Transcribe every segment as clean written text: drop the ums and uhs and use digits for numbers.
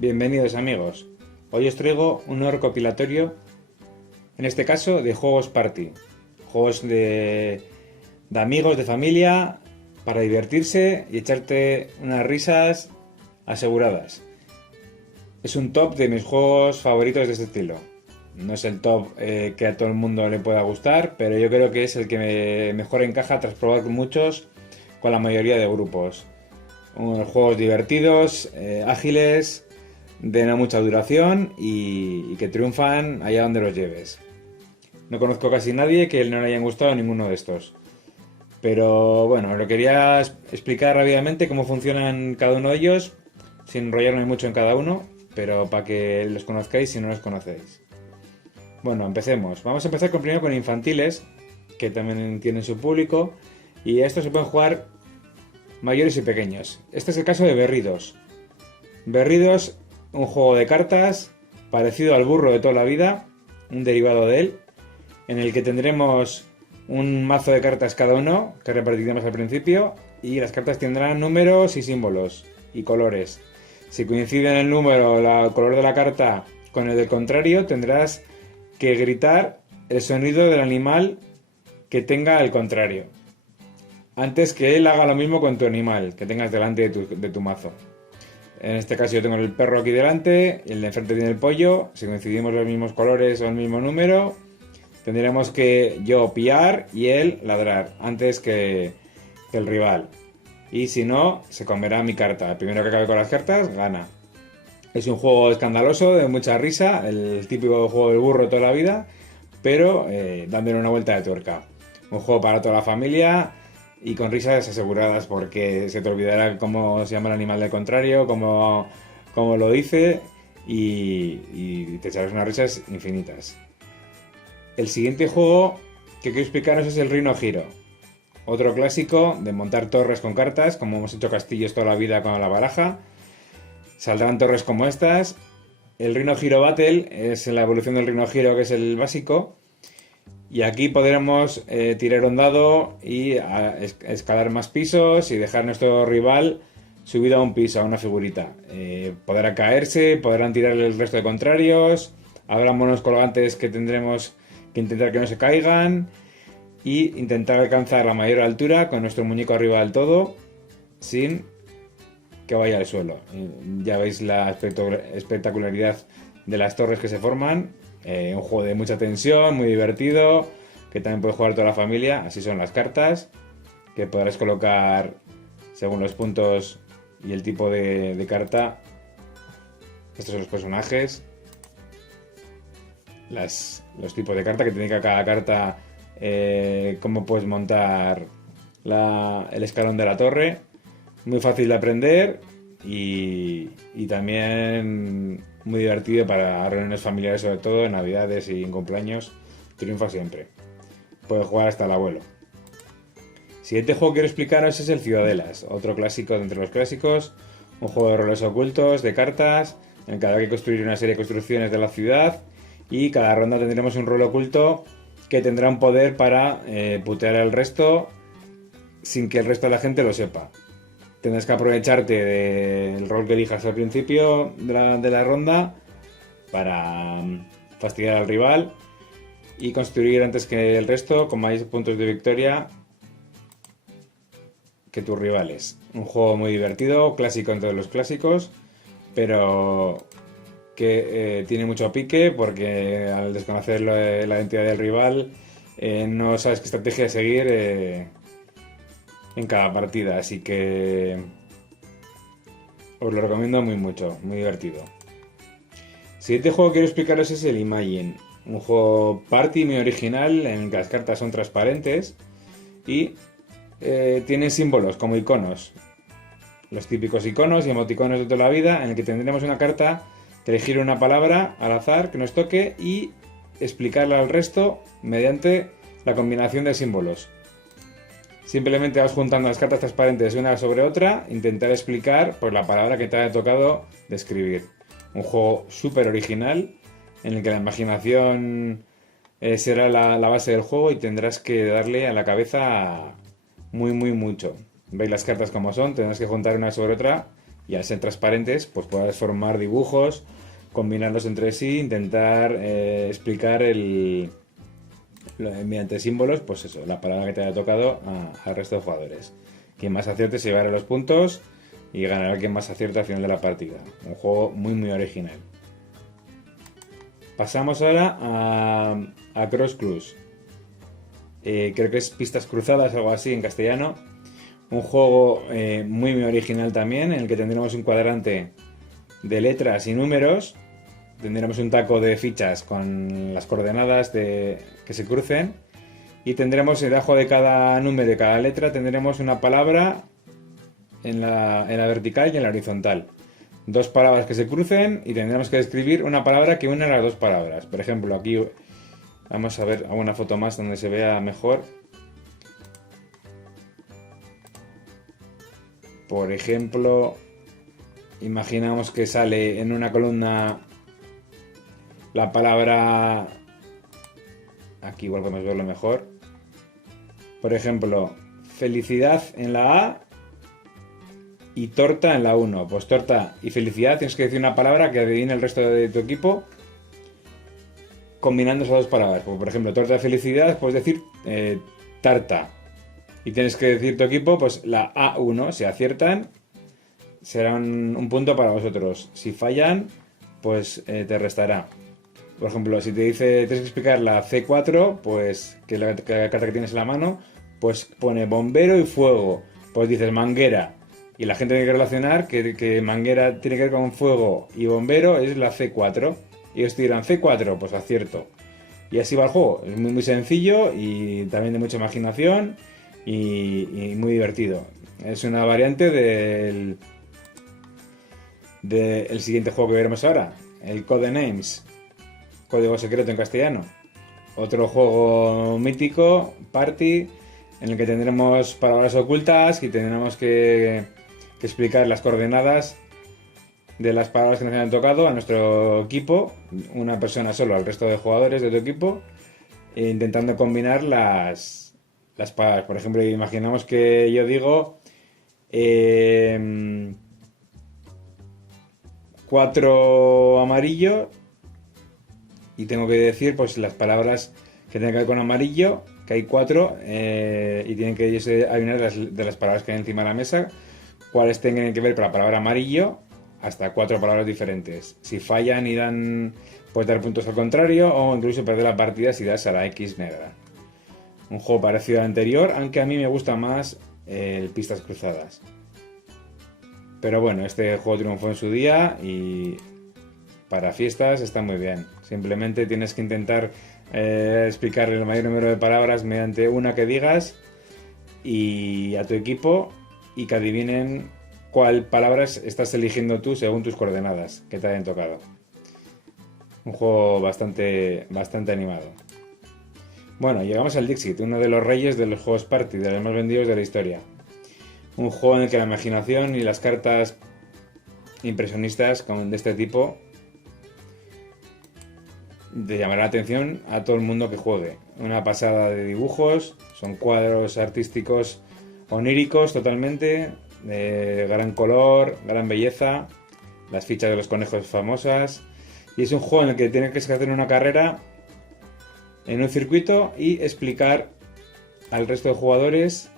Bienvenidos amigos. Hoy os traigo un nuevo recopilatorio, en este caso de juegos party. Juegos de amigos, de familia, para divertirse y echarte unas risas aseguradas. Es un top de mis juegos favoritos de este estilo. No es el top que a todo el mundo le pueda gustar, pero yo creo que es el que mejor encaja tras probar muchos con la mayoría de grupos. Unos juegos divertidos, ágiles, de no mucha duración y que triunfan allá donde los lleves. No conozco casi nadie que no le hayan gustado ninguno de estos. Pero bueno, lo quería explicar rápidamente cómo funcionan cada uno de ellos, sin enrollarme mucho en cada uno, pero para que los conozcáis si no los conocéis. Bueno, empecemos. Vamos a empezar primero con infantiles, que también tienen su público, y estos se pueden jugar mayores y pequeños. Este es el caso de Berridos. Berridos, un juego de cartas parecido al burro de toda la vida, un derivado de él, en el que tendremos un mazo de cartas cada uno, que repartiremos al principio, y las cartas tendrán números y símbolos y colores. Si coinciden el número o el color de la carta con el del contrario, tendrás que gritar el sonido del animal que tenga el contrario, antes que él haga lo mismo con tu animal que tengas delante de tu mazo. En este caso yo tengo el perro aquí delante, el de enfrente tiene el pollo. Si coincidimos los mismos colores o el mismo número, tendremos que yo piar y él ladrar antes que el rival. Y si no, se comerá mi carta. El primero que acabe con las cartas, gana. Es un juego escandaloso, de mucha risa, el típico juego del burro de toda la vida, pero dándole una vuelta de tuerca. Un juego para toda la familia y con risas aseguradas, porque se te olvidará cómo se llama el animal del contrario, cómo lo dice, y te echarás unas risas infinitas. El siguiente juego que quiero explicaros es el Rhino Hero. Otro clásico de montar torres con cartas, como hemos hecho castillos toda la vida con la baraja. Saldrán torres como estas. El Rhino Hero Battle es la evolución del Rhino Hero, que es el básico. Y aquí podremos tirar un dado y escalar más pisos y dejar a nuestro rival subido a un piso, a una figurita. Podrá caerse, podrán tirar el resto de contrarios. Habrá monos colgantes que tendremos que intentar que no se caigan. Y intentar alcanzar la mayor altura con nuestro muñeco arriba del todo, sin que vaya al suelo. Ya veis la espectacularidad de las torres que se forman. Un juego de mucha tensión, muy divertido, que también puede jugar toda la familia. Así son las cartas, que podrás colocar según los puntos y el tipo de carta. Estos son los personajes, los tipos de carta que tiene cada carta, cómo puedes montar el escalón de la torre. Muy fácil de aprender y también muy divertido para reuniones familiares, sobre todo en navidades y en cumpleaños. Triunfa siempre. Puede jugar hasta el abuelo. Siguiente juego que quiero explicaros es el Ciudadelas, otro clásico de entre los clásicos. Un juego de roles ocultos, de cartas, en el que habrá que construir una serie de construcciones de la ciudad, y cada ronda tendremos un rol oculto que tendrá un poder para putear al resto sin que el resto de la gente lo sepa. Tendrás que aprovecharte del rol que elijas al principio de la ronda para fastidiar al rival y construir antes que el resto con más puntos de victoria que tus rivales. Un juego muy divertido, clásico entre los clásicos, pero que tiene mucho pique, porque al desconocer la identidad del rival no sabes qué estrategia seguir en cada partida, así que os lo recomiendo mucho, muy divertido. El siguiente juego que quiero explicaros es el Imagine, un juego party muy original en el que las cartas son transparentes y tienen símbolos como iconos, los típicos iconos y emoticonos de toda la vida, en el que tendremos una carta que elegir una palabra al azar que nos toque y explicarla al resto mediante la combinación de símbolos. Simplemente vas juntando las cartas transparentes una sobre otra, intentar explicar pues, la palabra que te haya tocado describir. Un juego súper original en el que la imaginación será la base del juego y tendrás que darle a la cabeza muy mucho. Veis las cartas como son, tendrás que juntar una sobre otra y al ser transparentes, pues puedas formar dibujos, combinarlos entre sí, intentar explicar mediante símbolos, pues eso, la palabra que te haya tocado al resto de jugadores. Quien más acierte se llevará los puntos y ganará quien más acierte al final de la partida. Un juego muy muy original. Pasamos ahora a Cross Clues. Creo que es Pistas Cruzadas, algo así en castellano. Un juego muy muy original también, en el que tendremos un cuadrante de letras y números. Tendremos un taco de fichas con las coordenadas que se crucen. Y tendremos debajo de cada número, de cada letra, tendremos una palabra en la vertical y en la horizontal. Dos palabras que se crucen y tendremos que describir una palabra que una las dos palabras. Por ejemplo, aquí vamos a ver alguna foto más donde se vea mejor. Por ejemplo, imaginamos que sale en una columna la palabra... Aquí igual podemos verlo mejor. Por ejemplo, felicidad en la A y torta en la 1. Pues torta y felicidad tienes que decir una palabra que adivine el resto de tu equipo combinando esas dos palabras. Pues, por ejemplo, torta de felicidad puedes decir tarta. Y tienes que decir tu equipo, pues la A1. Si aciertan, será un punto para vosotros. Si fallan, pues te restará. Por ejemplo, si te dice, tienes que explicar la C4, pues que es la carta que tienes en la mano, pues pone bombero y fuego. Pues dices manguera. Y la gente tiene que relacionar que manguera tiene que ver con fuego y bombero es la C4. Y ellos te dirán C4, pues acierto. Y así va el juego. Es muy, muy sencillo y también de mucha imaginación y muy divertido. Es una variante del siguiente juego que veremos ahora, el Codenames. Código secreto en castellano. Otro juego mítico, Party, en el que tendremos palabras ocultas y tendremos que explicar las coordenadas de las palabras que nos hayan tocado a nuestro equipo, una persona solo al resto de jugadores de tu equipo, intentando combinar las palabras. Por ejemplo, imaginamos que yo digo 4 amarillo y tengo que decir pues las palabras que tienen que ver con amarillo, que hay 4 y tienen que adivinar de las palabras que hay encima de la mesa, cuáles tengan que ver con la palabra amarillo, hasta 4 palabras diferentes. Si fallan y dan, puedes dar puntos al contrario o incluso perder la partida si das a la X negra. Un juego parecido al anterior, aunque a mí me gusta más el Pistas Cruzadas. Pero bueno, este juego triunfó en su día y para fiestas está muy bien. Simplemente tienes que intentar explicar el mayor número de palabras mediante una que digas y a tu equipo y que adivinen cuál palabras estás eligiendo tú según tus coordenadas que te hayan tocado. Un juego bastante animado. Bueno, llegamos al Dixit, uno de los reyes de los juegos party, de los más vendidos de la historia. Un juego en el que la imaginación y las cartas impresionistas de este tipo de llamará la atención a todo el mundo que juegue. Una pasada de dibujos, son cuadros artísticos oníricos totalmente, de gran color, gran belleza, las fichas de los conejos famosas, y es un juego en el que tienes que hacer una carrera en un circuito y explicar al resto de jugadores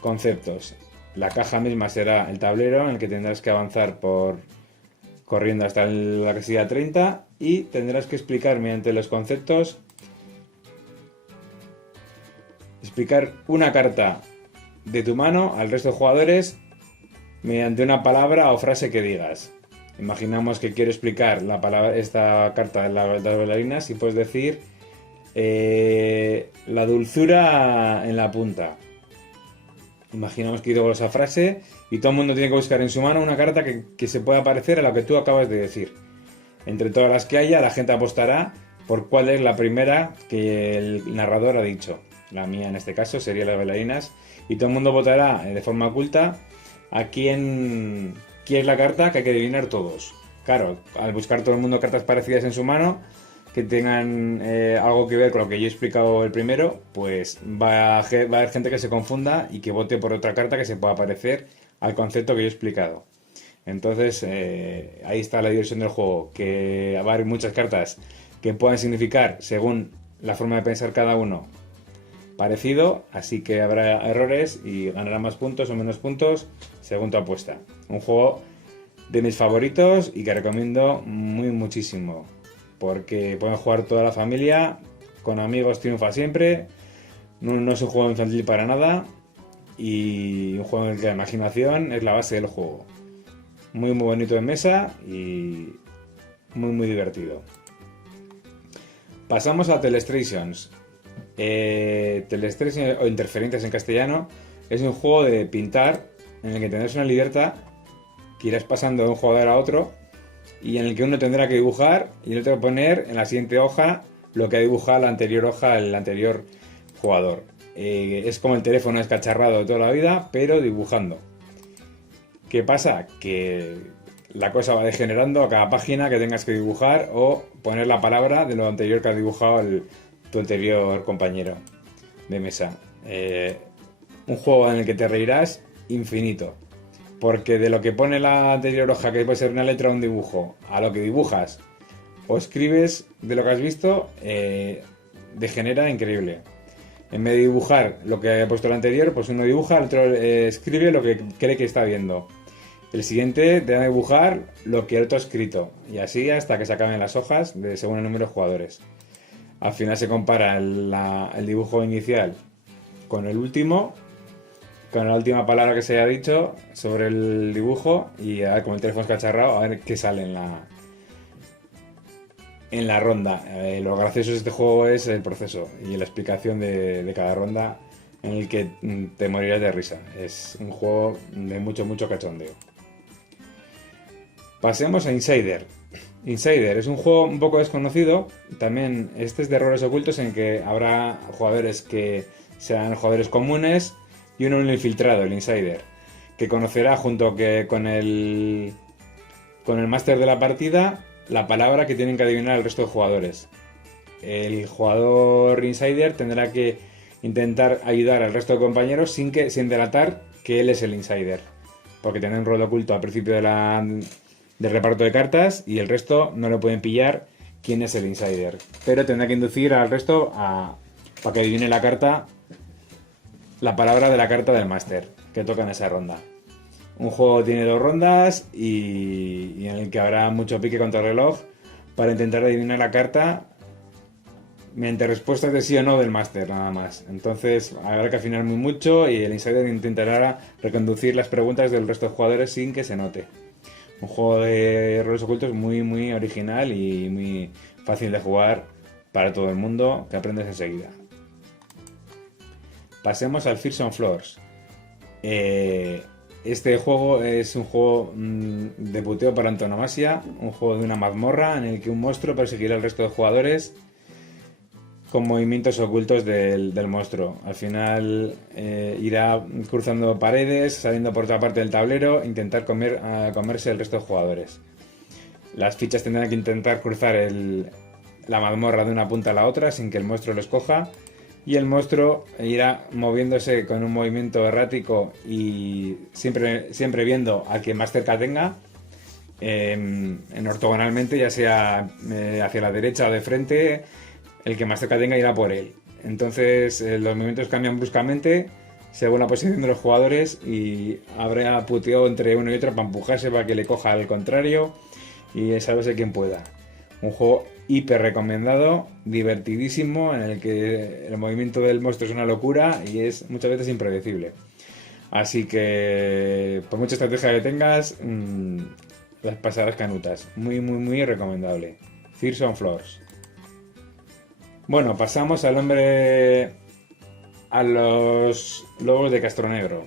conceptos. La caja misma será el tablero en el que tendrás que avanzar corriendo hasta la casilla 30 y tendrás que explicar mediante los conceptos, explicar una carta de tu mano al resto de jugadores mediante una palabra o frase que digas. Imaginamos que quiero explicar esta carta de las bailarinas y puedes decir la dulzura en la punta. Imaginamos que digo esa frase y todo el mundo tiene que buscar en su mano una carta que se pueda parecer a lo que tú acabas de decir. Entre todas las que haya, la gente apostará por cuál es la primera que el narrador ha dicho. La mía en este caso sería las bailarinas. Y todo el mundo votará de forma oculta a quién es la carta que hay que adivinar todos. Claro, al buscar todo el mundo cartas parecidas en su mano, que tengan algo que ver con lo que yo he explicado el primero, pues va a haber gente que se confunda y que vote por otra carta que se pueda parecer al concepto que yo he explicado. Entonces, ahí está la diversión del juego, que va a haber muchas cartas que puedan significar, según la forma de pensar cada uno, parecido, así que habrá errores y ganará más puntos o menos puntos según tu apuesta. Un juego de mis favoritos y que recomiendo muchísimo, porque pueden jugar toda la familia, con amigos triunfa siempre, no es un juego infantil para nada y un juego en el que la imaginación es la base del juego. Muy bonito de mesa y muy divertido. Pasamos a Telestrations. Telestrations o Interferencias en castellano es un juego de pintar en el que tendrás una libreta que irás pasando de un jugador a otro y en el que uno tendrá que dibujar y el otro poner en la siguiente hoja lo que ha dibujado la anterior hoja el anterior jugador. Es como el teléfono escacharrado de toda la vida, pero dibujando. ¿Qué pasa? Que la cosa va degenerando a cada página que tengas que dibujar o poner la palabra de lo anterior que ha dibujado tu anterior compañero de mesa. Un juego en el que te reirás infinito. Porque de lo que pone la anterior hoja, que puede ser una letra o un dibujo, a lo que dibujas o escribes de lo que has visto, degenera increíble. En vez de dibujar lo que ha puesto el anterior, pues uno dibuja, el otro escribe lo que cree que está viendo. El siguiente te va a dibujar lo que el otro ha escrito. Y así hasta que se acaben las hojas según el número de jugadores. Al final se compara el dibujo inicial con el último, con la última palabra que se haya dicho sobre el dibujo y a ver, con el teléfono escacharrado, a ver qué sale en la ronda. Lo gracioso de este juego es el proceso y la explicación de cada ronda en el que te morirás de risa. Es un juego de mucho cachondeo. Pasemos a Insider. Insider es un juego un poco desconocido. También este es de errores ocultos en que habrá jugadores que sean jugadores comunes y uno infiltrado, el Insider, que conocerá junto con el máster de la partida la palabra que tienen que adivinar el resto de jugadores. El jugador Insider tendrá que intentar ayudar al resto de compañeros sin delatar que él es el Insider, porque tiene un rol oculto al principio del reparto de cartas y el resto no lo pueden pillar quién es el Insider, pero tendrá que inducir al resto para que adivine la palabra de la carta del máster que toca en esa ronda. Un juego tiene 2 rondas y en el que habrá mucho pique contra el reloj para intentar adivinar la carta mediante respuestas de sí o no del máster, nada más. Entonces habrá que afinar mucho y el Insider intentará reconducir las preguntas del resto de jugadores sin que se note. Un juego de roles ocultos muy original y muy fácil de jugar para todo el mundo, que aprendes enseguida. Pasemos al Fears on Floors. Este juego es un juego de puteo para antonomasia, un juego de una mazmorra en el que un monstruo perseguirá al resto de jugadores con movimientos ocultos del monstruo. Al final irá cruzando paredes, saliendo por otra parte del tablero, intentar comerse el resto de jugadores. Las fichas tendrán que intentar cruzar la mazmorra de una punta a la otra sin que el monstruo los coja. Y el monstruo irá moviéndose con un movimiento errático y siempre viendo al que más cerca tenga, en ortogonalmente, ya sea hacia la derecha o de frente. El que más cerca tenga irá por él. Entonces los movimientos cambian bruscamente según la posición de los jugadores y habrá puteo entre uno y otro para empujarse para que le coja al contrario y sálvese quien pueda. Un juego hiper recomendado, divertidísimo, en el que el movimiento del monstruo es una locura y es muchas veces impredecible. Así que por mucha estrategia que tengas, las pasarás canutas. Muy recomendable. Fears on Floors. Bueno, pasamos a los lobos de Castronegro.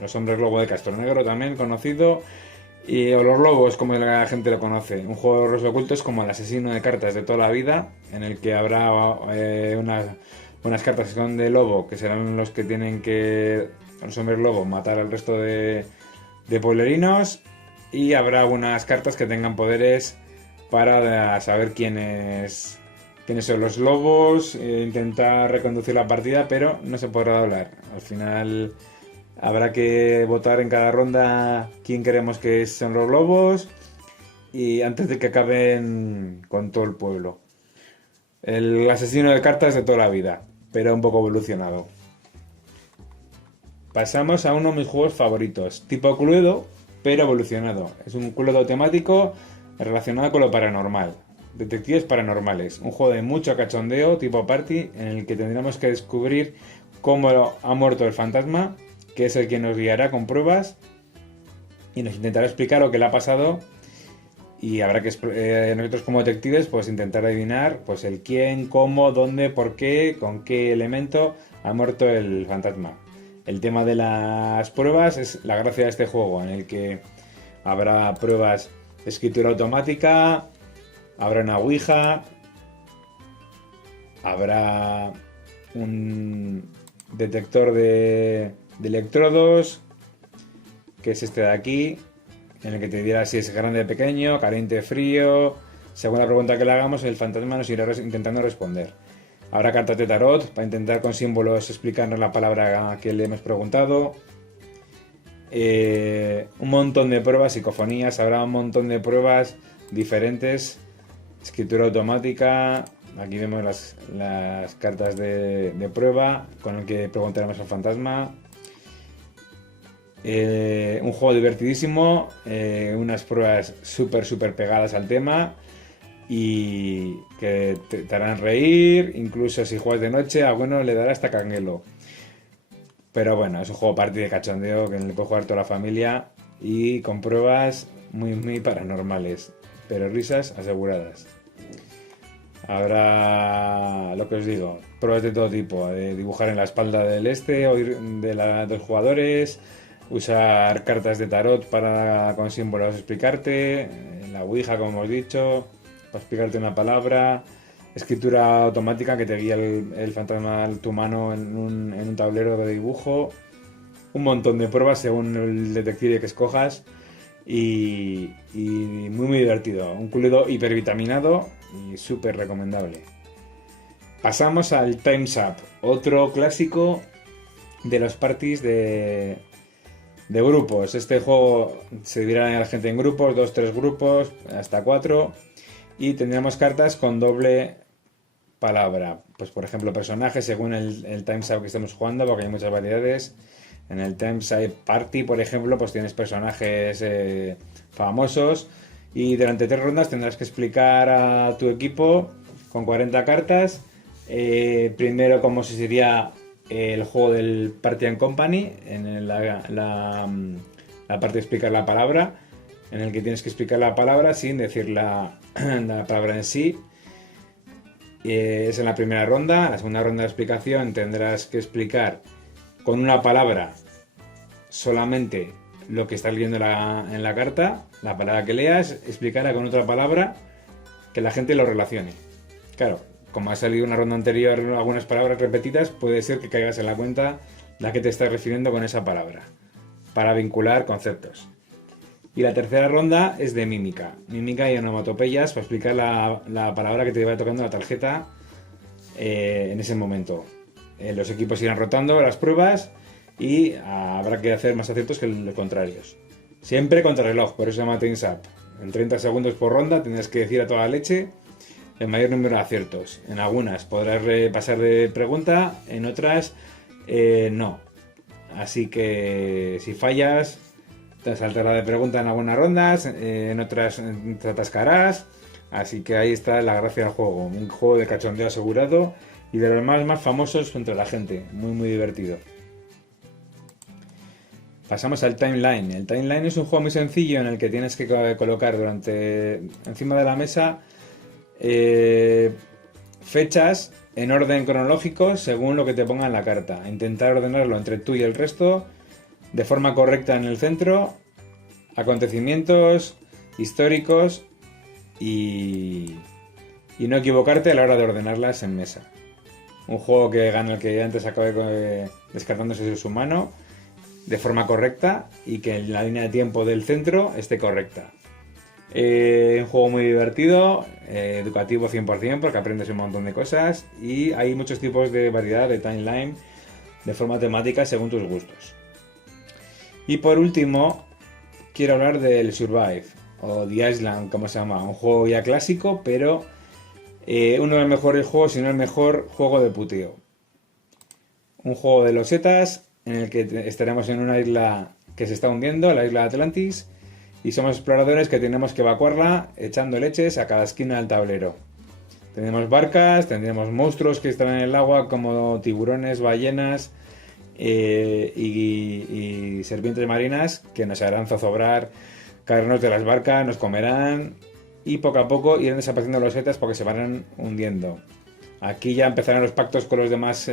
Los hombres lobo de Castronegro, también conocido, o los lobos, como la gente lo conoce. Un juego de roles ocultos como el asesino de cartas de toda la vida, en el que habrá unas cartas que son de lobo, que serán los que tienen que, los hombres lobo, matar al resto de pueblerinos, y habrá unas cartas que tengan poderes para saber quiénes son los lobos, intentar reconducir la partida, pero no se podrá hablar. Al final Habrá que votar en cada ronda quién queremos que son los lobos y antes de que acaben con todo el pueblo. El asesino de cartas de toda la vida, pero un poco evolucionado. Pasamos a uno de mis juegos favoritos, tipo Cluedo, pero evolucionado. Es un Cluedo temático relacionado con lo paranormal. Detectives paranormales. Un juego de mucho cachondeo, tipo party, en el que tendremos que descubrir cómo ha muerto el fantasma, que es el que nos guiará con pruebas y nos intentará explicar lo que le ha pasado. Y habrá que nosotros como detectives pues intentar adivinar pues el quién, cómo, dónde, por qué, con qué elemento ha muerto el fantasma. El tema de las pruebas es la gracia de este juego, en el que habrá pruebas de escritura automática, habrá una ouija, habrá un detector de electrodos, que es este de aquí, en el que te dirá si es grande o pequeño, caliente o frío. Según la pregunta que le hagamos, el fantasma nos irá intentando responder. Habrá cartas de tarot para intentar con símbolos explicarnos la palabra que le hemos preguntado. Un montón de pruebas, psicofonías, habrá un montón de pruebas diferentes. Escritura automática. Aquí vemos las cartas de prueba con el que preguntaremos al fantasma. Un juego divertidísimo, unas pruebas súper pegadas al tema y que te harán reír, incluso si juegas de noche, a alguno le dará hasta canguelo. Pero bueno, es un juego party de cachondeo que le puede jugar toda la familia y con pruebas muy paranormales, pero risas aseguradas. Habrá, lo que os digo, pruebas de todo tipo, de dibujar en la espalda del o de los jugadores, usar cartas de tarot para con símbolos explicarte, la ouija como hemos dicho, para explicarte una palabra, escritura automática que te guía el fantasma a tu mano en un tablero de dibujo, un montón de pruebas según el detective que escojas y muy divertido, un Cluedo hipervitaminado y súper recomendable. Pasamos al Time's Up, otro clásico de los parties de grupos. Este juego se dividirá a la gente en grupos, 2-3 grupos, hasta 4. Y tendremos cartas con doble palabra. Pues por ejemplo, personajes según el Time's Up que estemos jugando, porque hay muchas variedades. En el Time's Up Party, por ejemplo, pues tienes personajes famosos. Y durante 3 rondas tendrás que explicar a tu equipo con 40 cartas. Primero, cómo se sería el juego del Party and Company, en la parte de explicar la palabra, en el que tienes que explicar la palabra sin decir la palabra en sí. Es en la primera ronda. En la segunda ronda de explicación tendrás que explicar con una palabra solamente lo que estás leyendo en la carta, la palabra que leas, explicarla con otra palabra que la gente lo relacione. Claro, como ha salido una ronda anterior algunas palabras repetidas, puede ser que caigas en la cuenta de a qué te estás refiriendo con esa palabra, para vincular conceptos. Y la tercera ronda es de mímica y onomatopeyas para explicar la palabra que te va tocando la tarjeta en ese momento. Los equipos irán rotando las pruebas y habrá que hacer más aciertos que los contrarios. Siempre contra reloj, por eso se llama Time's Up. En 30 segundos por ronda tendrás que decir a toda leche el mayor número de aciertos. En algunas podrás pasar de pregunta, en otras no. Así que si fallas, te saltará de pregunta en algunas rondas, en otras te atascarás. Así que ahí está la gracia del juego. Un juego de cachondeo asegurado y de los más famosos entre la gente. Muy divertido. Pasamos al Timeline. El Timeline es un juego muy sencillo en el que tienes que colocar encima de la mesa fechas en orden cronológico según lo que te ponga en la carta. Intentar ordenarlo entre tú y el resto de forma correcta en el centro, acontecimientos históricos y no equivocarte a la hora de ordenarlas en mesa. Un juego que gana el que antes acabe descartándose su mano de forma correcta y que la línea de tiempo del centro esté correcta. Un juego muy divertido, educativo 100% porque aprendes un montón de cosas y hay muchos tipos de variedad de timeline de forma temática según tus gustos. Y por último, quiero hablar del Survive, o The Island, como se llama. Un juego ya clásico, pero uno de los mejores juegos, si no el mejor juego de puteo. Un juego de losetas en el que estaremos en una isla que se está hundiendo, la isla de Atlantis, y somos exploradores que tenemos que evacuarla echando leches a cada esquina del tablero. Tendremos barcas, tendremos monstruos que están en el agua como tiburones, ballenas y serpientes marinas que nos harán zozobrar, caernos de las barcas, nos comerán y poco a poco irán desapareciendo los losetas porque se van hundiendo. Aquí ya empezarán los pactos con los demás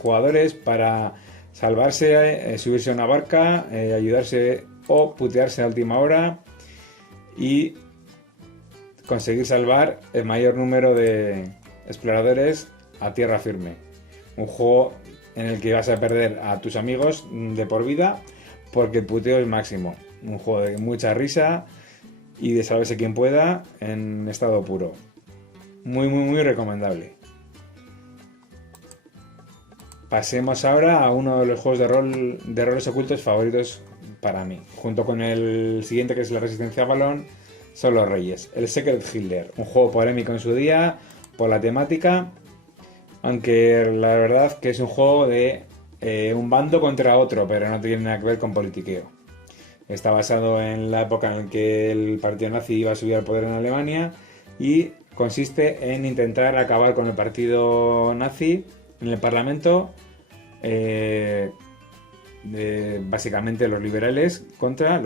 jugadores para salvarse, subirse a una barca, ayudarse o putearse a última hora y conseguir salvar el mayor número de exploradores a tierra firme. Un juego en el que vas a perder a tus amigos de por vida porque el puteo es máximo. Un juego de mucha risa y de salvarse quien pueda en estado puro. Muy, muy, muy recomendable. Pasemos ahora a uno de los juegos de roles ocultos favoritos para mí. Junto con el siguiente, que es la Resistencia Avalon, son los Reyes. El Secret Hitler, un juego polémico en su día por la temática, aunque la verdad que es un juego de un bando contra otro, pero no tiene nada que ver con politiqueo. Está basado en la época en que el partido nazi iba a subir al poder en Alemania y consiste en intentar acabar con el partido nazi en el Parlamento, básicamente los liberales contra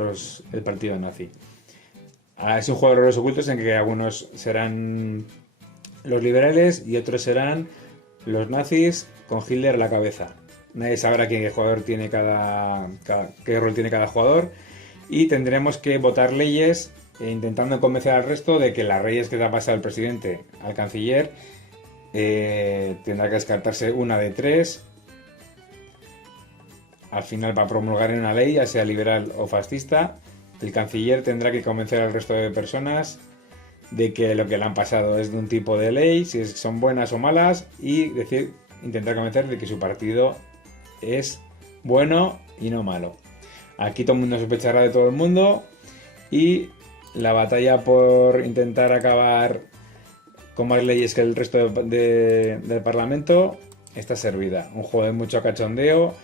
el partido nazi. Es un juego de roles ocultos en que algunos serán los liberales y otros serán los nazis con Hitler a la cabeza. Nadie sabrá qué jugador tiene qué rol tiene cada jugador y tendremos que votar leyes intentando convencer al resto de que las leyes que le ha pasado el presidente al canciller tendrá que descartarse una de 3 al final para promulgar una ley, ya sea liberal o fascista. El canciller tendrá que convencer al resto de personas de que lo que le han pasado es de un tipo de ley, si son buenas o malas, y intentar convencer de que su partido es bueno y no malo. Aquí todo el mundo sospechará de todo el mundo y la batalla por intentar acabar con más leyes que el resto del Parlamento está servida. Un juego de mucho cachondeo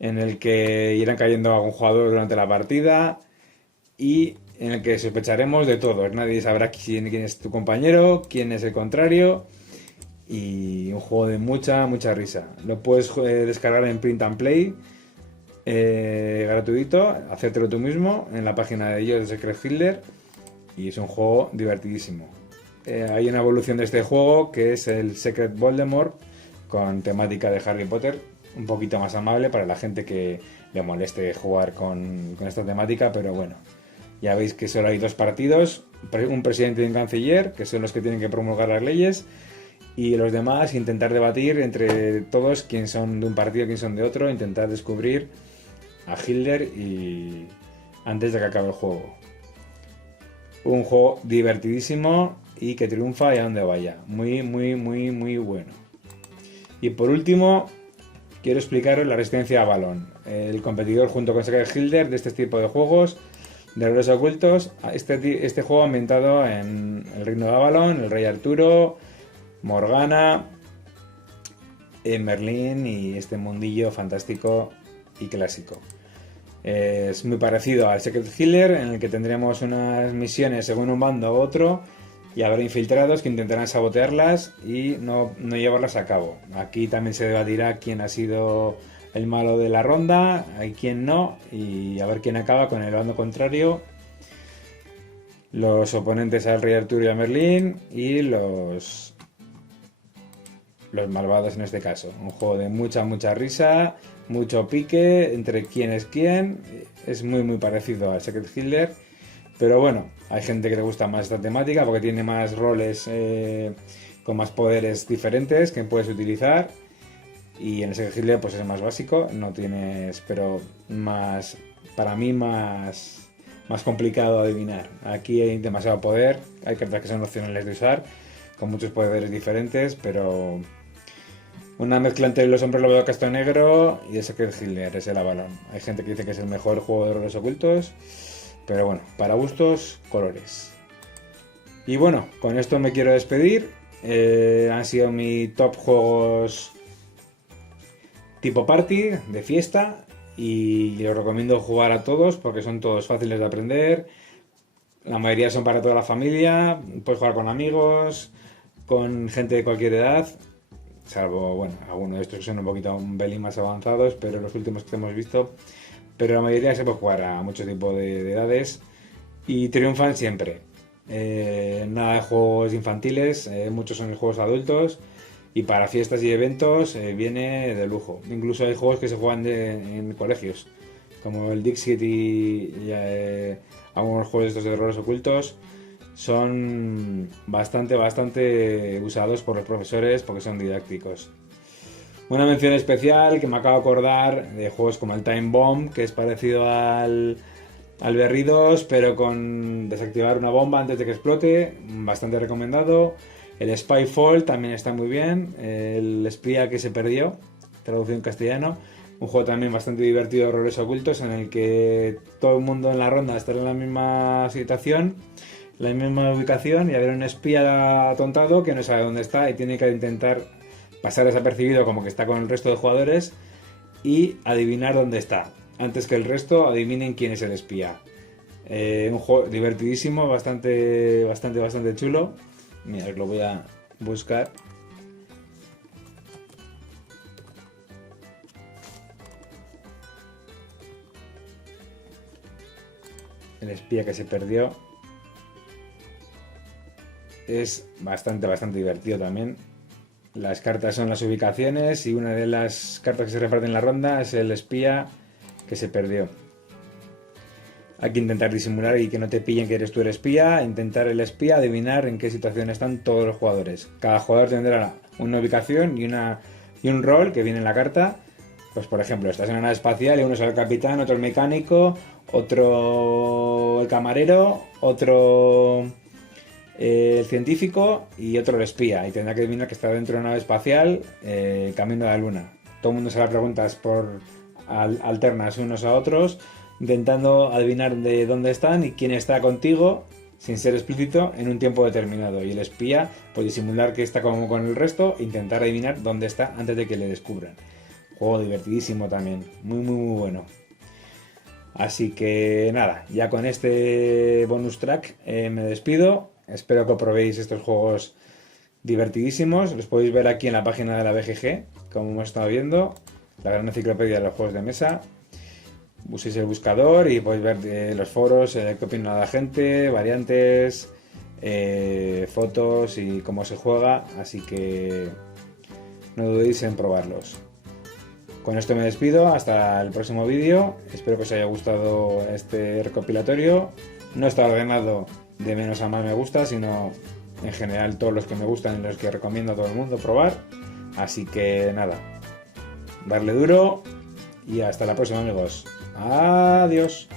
en el que irán cayendo algún jugador durante la partida y en el que sospecharemos de todos. Nadie sabrá quién es tu compañero, quién es el contrario, y un juego de mucha, mucha risa. Lo puedes descargar en Print and Play gratuito, hacértelo tú mismo en la página de ellos de Secret Hitler, y es un juego divertidísimo. Hay una evolución de este juego que es el Secret Voldemort con temática de Harry Potter, un poquito más amable para la gente que le moleste jugar con esta temática, pero bueno, ya veis que solo hay 2 partidos, un presidente y un canciller, que son los que tienen que promulgar las leyes, y los demás intentar debatir entre todos quién son de un partido, quién son de otro, intentar descubrir a Hitler y antes de que acabe el juego. Un juego divertidísimo y que triunfa y a donde vaya. Muy, muy, muy, muy bueno. Y por último, quiero explicaros la Resistencia Avalon, el competidor junto con Secret Hitler de este tipo de juegos de roles ocultos. Este juego ambientado en el reino de Avalon, el rey Arturo, Morgana, Merlín y este mundillo fantástico y clásico. Es muy parecido al Secret Hitler, en el que tendremos unas misiones según un bando u otro y habrá infiltrados que intentarán sabotearlas y no llevarlas a cabo. Aquí también se debatirá quién ha sido el malo de la ronda, hay quién no, y a ver quién acaba con el bando contrario. Los oponentes al rey Arturo y a Merlín y los malvados en este caso. Un juego de mucha, mucha risa, mucho pique entre quién es quién. Es muy, muy parecido al Secret Hitler. Pero bueno, hay gente que le gusta más esta temática porque tiene más roles con más poderes diferentes que puedes utilizar. Y en el Secret Hitler pues es más básico, no tienes, pero más, para mí más complicado adivinar. Aquí hay demasiado poder, hay cartas que son opcionales de usar, con muchos poderes diferentes, pero Una mezcla entre Los Hombres Lobo de Castro Negro y el Secret Hitler, es el Avalon. Hay gente que dice que es el mejor juego de roles ocultos, pero bueno, para gustos, colores. Y bueno, con esto me quiero despedir. Han sido mi top juegos tipo party, de fiesta, y os recomiendo jugar a todos porque son todos fáciles de aprender. La mayoría son para toda la familia, puedes jugar con amigos, con gente de cualquier edad, salvo, bueno, algunos de estos que son un pelín más avanzados, pero los últimos que hemos visto, pero la mayoría se puede jugar a muchos tipos de edades y triunfan siempre. Nada de juegos infantiles, muchos son juegos adultos y para fiestas y eventos viene de lujo. Incluso hay juegos que se juegan en colegios, como el Dixit y algunos juegos estos de roles ocultos. Son bastante usados por los profesores porque son didácticos. Una mención especial que me acabo de acordar de juegos como el Time Bomb, que es parecido al Berridos, pero con desactivar una bomba antes de que explote, bastante recomendado. El Spyfall también está muy bien, el espía que se perdió, traducido en castellano. Un juego también bastante divertido de roles ocultos en el que todo el mundo en la ronda está en la misma situación, la misma ubicación, y haber un espía atontado que no sabe dónde está y tiene que intentar pasar desapercibido como que está con el resto de jugadores y adivinar dónde está antes que el resto adivinen quién es el espía. Un juego divertidísimo, bastante chulo. Mira, lo voy a buscar. El espía que se perdió. Es bastante divertido también. Las cartas son las ubicaciones y una de las cartas que se reparten en la ronda es el espía que se perdió. Hay que intentar disimular y que no te pillen que eres tú el espía. Intentar el espía adivinar en qué situación están todos los jugadores. Cada jugador tendrá una ubicación y un rol que viene en la carta. Pues por ejemplo, estás en una nave espacial y uno es el capitán, otro el mecánico, otro el camarero, otro el científico y otro el espía. Y tendrá que adivinar que está dentro de una nave espacial camino a la luna. Todo el mundo se hará preguntas por alternas unos a otros, intentando adivinar de dónde están y quién está contigo, sin ser explícito, en un tiempo determinado. Y el espía puede disimular que está como con el resto e intentar adivinar dónde está antes de que le descubran. Juego divertidísimo también, muy bueno. Así que nada, ya con este bonus track me despido. Espero que probéis estos juegos divertidísimos. Los podéis ver aquí en la página de la BGG, como hemos estado viendo, la gran enciclopedia de los juegos de mesa. Uséis el buscador y podéis ver los foros, qué opina la gente, variantes, fotos y cómo se juega. Así que no dudéis en probarlos. Con esto me despido, hasta el próximo vídeo. Espero que os haya gustado este recopilatorio. No está ordenado de menos a más me gusta, sino en general todos los que me gustan y los que recomiendo a todo el mundo probar. Así que nada, darle duro y hasta la próxima, amigos. Adiós.